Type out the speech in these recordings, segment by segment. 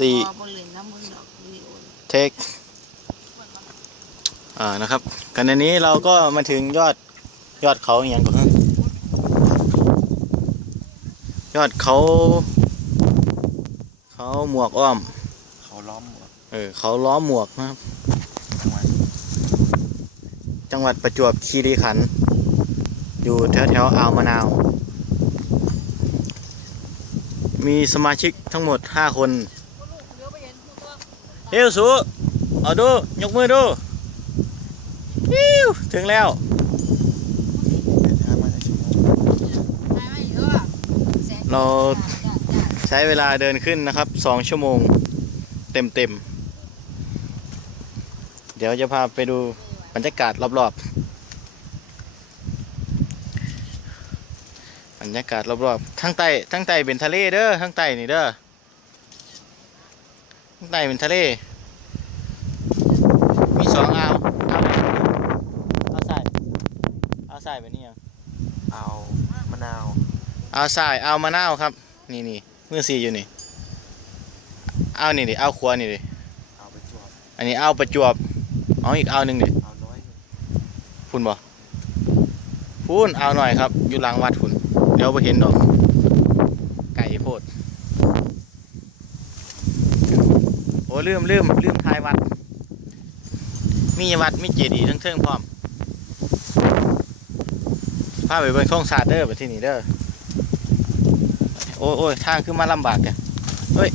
สี่พอบนเลนน้ำมือดอกวิดีโอเทคอ่านะครับขณะนี้เราก็มาถึงยอดยอดเขาอย่างก่อนยอดเขา เขาหมวกอ้อม เขาล้อมหมดเออเขาล้อหมวกนะครับจังหวัดจังหวัดประจวบคีรีขันธ์อยู่แถวแถวๆอ่าวมะนาว มีสมาชิกทั้งหมด5คน เฮ้ยสูเอาดู ยกมือดูฮิวถึงแล้วเราใช้เวลาเดินขึ้นนะครับ2ชั่วโมงเต็มเต็มเดี๋ยวจะพาไปดูบรรยากาศรอบๆ บรรยากาศรอบๆทั้งใต้ทั้งใต้เป็นทะเลเด้อทั้งใต้นี่เด้อ ทั้งใต้เป็นทะเล มีสองอ่าวอ่าวอ่าวใส่อ่าวใส่เป็นนี่ยังเอามะนาวอ่าวใส่อ่าวมะนาวครับ นี่นี่มือสีอยู่นี่อ่าวนี่ดิอ่าวขวานี่ดิเอาไปจวบอันนี้อ่าวประจวบเอาอีกอ่าวหนึ่งดิเอาน้อยพุ่นบ่พุ่นอ่าวหน่อยครับ อยู่หลังวัดพุ่นเดี๋ยวไปเห็นดอก ไก่โพดโอ้ ลืมลืมลืมทายวัด มีวัดมีเจดีย์ทั้งเทิงพร้อมพาไปเบิ่งท่องศาสตร์เด้อไปที่นี่เด้อโอ้ยโอ้ยทางขึ้นมาลำบากแกเฮ้ย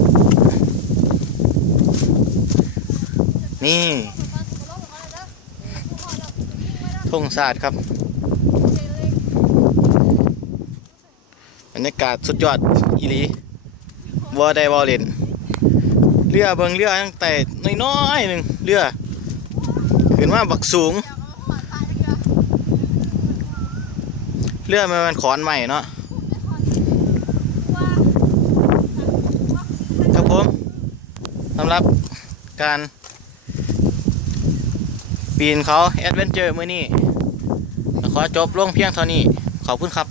นี่ท่องศาสตร์ครับบรรยากาศสุดยอดอีลีวอได้วอเลน เรือเบิงเรือตั้งแต่น้อยๆหนึ่งเรือขึ้นมาบักสูง เรือมันมันขอนใหม่เนาะครับผมสำหรับการปีนเขาแอดเวนเจอร์มื้อนี้ขอจบลงเพียงเท่านี้ ขอบคุณครับ